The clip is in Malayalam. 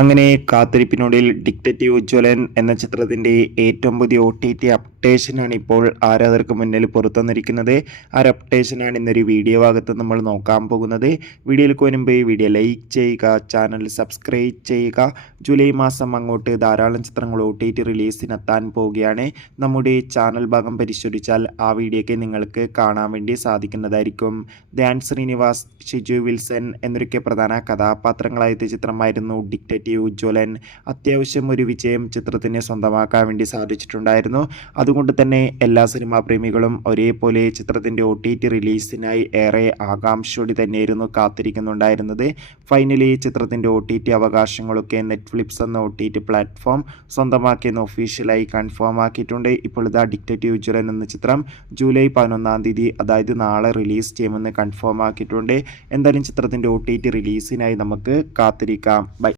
അങ്ങനെ കാത്തിരിപ്പിനൊടുവിൽ ഡിക്റ്റേറ്റീവ് ജ്വലൻ എന്ന ചിത്രത്തിൻ്റെ ഏറ്റവും പുതിയ OTT അപ്ഡേഷനാണ് ഇപ്പോൾ ആരാധകർക്ക് മുന്നിൽ പുറത്തുവന്നിരിക്കുന്നത്. ആ ഒരു അപ്ഡേഷനാണ് ഇന്നൊരു വീഡിയോ ഭാഗത്ത് നമ്മൾ നോക്കാൻ പോകുന്നത്. വീഡിയോയിലേക്ക് മുൻപ് വീഡിയോ ലൈക്ക് ചെയ്യുക, ചാനൽ സബ്സ്ക്രൈബ് ചെയ്യുക. ജൂലൈ മാസം അങ്ങോട്ട് ധാരാളം ചിത്രങ്ങൾ OTT റിലീസിനെത്താൻ പോവുകയാണ്. നമ്മുടെ ചാനൽ ഭാഗം പരിശോധിച്ചാൽ ആ വീഡിയോയ്ക്ക് നിങ്ങൾക്ക് കാണാൻ വേണ്ടി സാധിക്കുന്നതായിരിക്കും. ധ്യാൻ ശ്രീനിവാസ്, ഷിജു വിൽസൺ എന്നൊക്കെ പ്രധാന കഥാപാത്രങ്ങളായ ചിത്രമായിരുന്നു ഡിക്റ്റേറ്റീവ് ജ്വലൻ. അത്യാവശ്യം ഒരു വിജയം ചിത്രത്തിന് സ്വന്തമാക്കാൻ വേണ്ടി സാധിച്ചിട്ടുണ്ടായിരുന്നു. അതുകൊണ്ട് തന്നെ എല്ലാ സിനിമാ പ്രേമികളും ഒരേപോലെ ചിത്രത്തിൻ്റെ OTT റിലീസിനായി ഏറെ ആകാംക്ഷയോടെ തന്നെയായിരുന്നു കാത്തിരിക്കുന്നുണ്ടായിരുന്നത്. ഫൈനലി ചിത്രത്തിൻ്റെ OTT അവകാശങ്ങളൊക്കെ നെറ്റ്ഫ്ലിക്സ് എന്ന OTT പ്ലാറ്റ്ഫോം സ്വന്തമാക്കിയെന്ന് ഒഫീഷ്യലായി കൺഫേം ആക്കിയിട്ടുണ്ട്. ഇപ്പോൾ ഇതാ ഡിക്റ്റേറ്റീവ് ജ്വലൻ എന്ന ചിത്രം ജൂലൈ 11-ാം തീയതി, അതായത് നാളെ റിലീസ് ചെയ്യുമെന്ന് കൺഫേം ആക്കിയിട്ടുണ്ട്. എന്തായാലും ചിത്രത്തിൻ്റെ OTT റിലീസിനായി നമുക്ക് കാത്തിരിക്കാം. ബൈ.